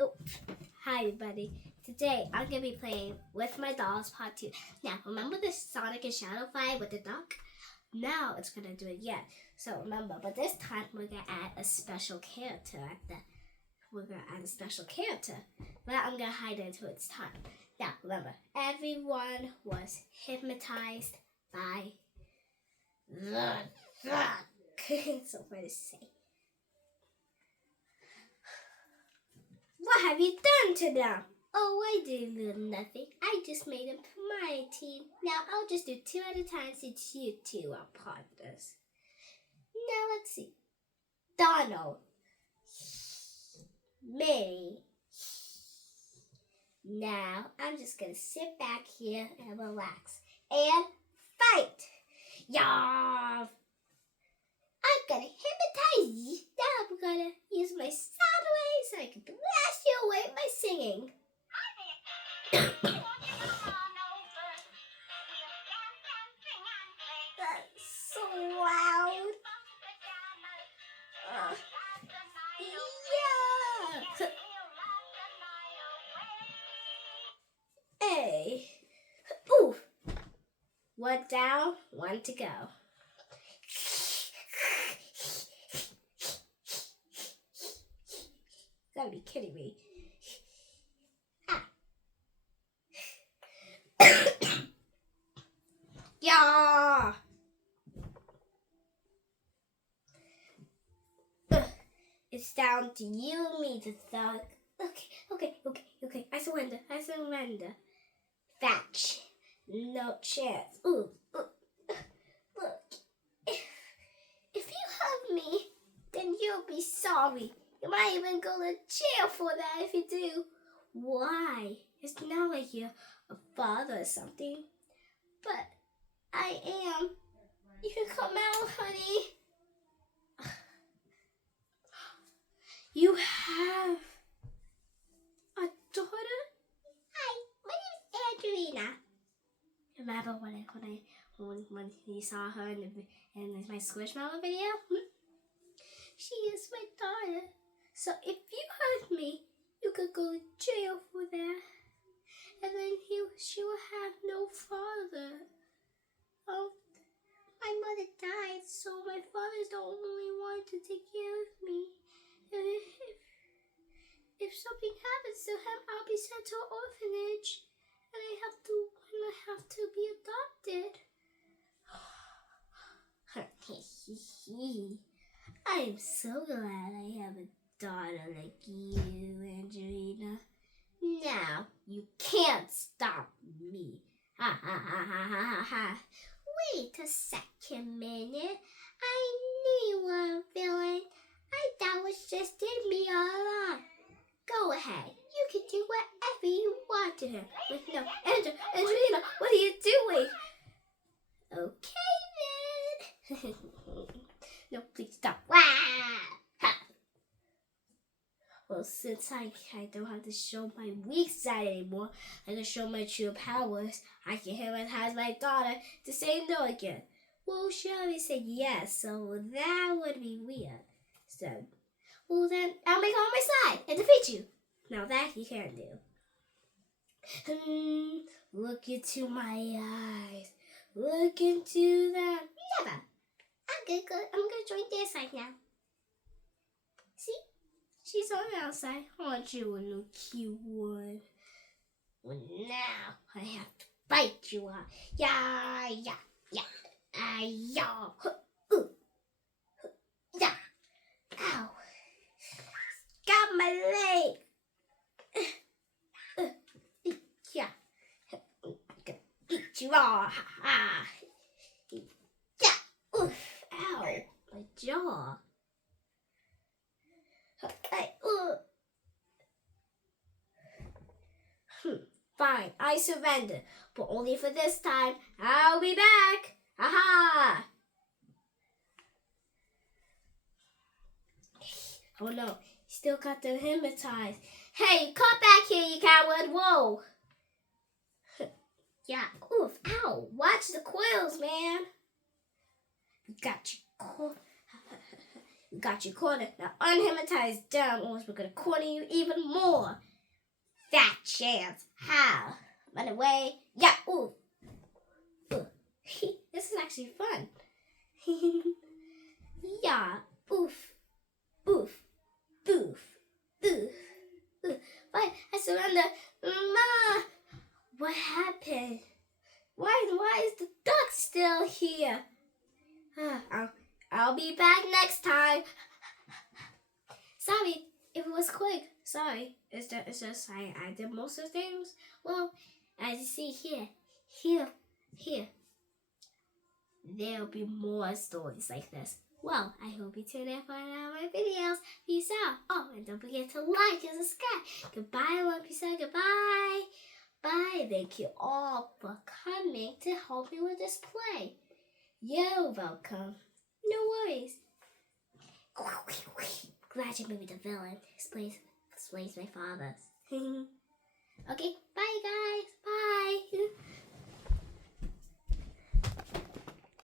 Oh, hi everybody. Today I'm gonna be playing with my dolls part 2. Now remember this Sonic and Shadow fight with the duck? Now it's gonna do it again. So remember, but this time we're gonna add a special character But I'm gonna hide it until it's time. Now remember, everyone was hypnotized by the duck. It's so funny to say. What have you done to them? Oh, I did nothing. I just made them my team. Now I'll just do 2 at a time since you 2 are partners. Now let's see. Donald. Minnie. Now I'm just gonna sit back here and relax. And fight! Yah! I'm gonna hypnotize you. Now I'm gonna use my sound waves so I can blast you away with my singing. That's so loud. Yeah. Hey. Ooh. 1 down, 1 to go. You gotta be kidding me. Yeah. It's down to you and me to thug. Okay. I surrender. Fetch. No chance. Ooh. Look. If you hug me, then you'll be sorry. You might even go to jail for that if you do. Why? It's not like you're a father or something. But I am. You can come out, honey. You have a daughter? Hi, my name is Angelina. Remember when you saw her in my Squishmallow video? She is my daughter. So if you hurt me, you could go to jail for that. And then she will have no father. Oh, my mother died, so my father's the only one to take care of me. If something happens to him, I'll be sent to an orphanage, and I have to be adopted. I'm so glad I have a daughter like you, Angelina. Now you can't stop me. Ha ha ha ha ha ha. Wait a second minute. I knew you were a villain. I thought it was just in me all along. Go ahead. You can do whatever you want to him. With no, Angelina, what are you doing? Okay then. No, please stop. Well, since I don't have to show my weak side anymore, I can show my true powers. I can hypnotize my daughter to say no again. Well, she already said yes, so that would be weird. So, well then, I'll make her on my side and defeat you. Now that you can do. Look into my eyes. Look into them. Never. I'm gonna join their side now. See? She's on the outside. Aren't you a little cute one? Well, now I have to bite you out. Yeah. Yeah. Yeah. Ow. Got my leg. Yeah. I'm gonna eat you all. Yeah. Oof. Ow. My jaw. Okay. Fine, I surrender, but only for this time. I'll be back. Aha! Oh no, still got them hypnotized. Hey, come back here, you coward! Whoa! Yeah. Oof! Ow! Watch the coils, man. We got you. You got your corner. Now unhypnotize them, or else we're gonna corner you even more. Fat chance. How? Run away. Yeah. Ooh. Ooh. This is actually fun. Yeah. Oof. Oof. Oof. Oof. Oof. Fine. I surrender. Ma. What happened? Why is the duck still here? I'll be back next time. Sorry, it was quick. Sorry. It's just I did most of the things. Well, as you see here. There'll be more stories like this. Well, I hope you tune in for another of my videos. Peace out. Oh, and don't forget to like and subscribe. Goodbye, one piece out. Goodbye. Bye. Thank you all for coming to help me with this play. You're welcome. No worries. Glad you made me the villain. Explains my father. Okay, bye guys.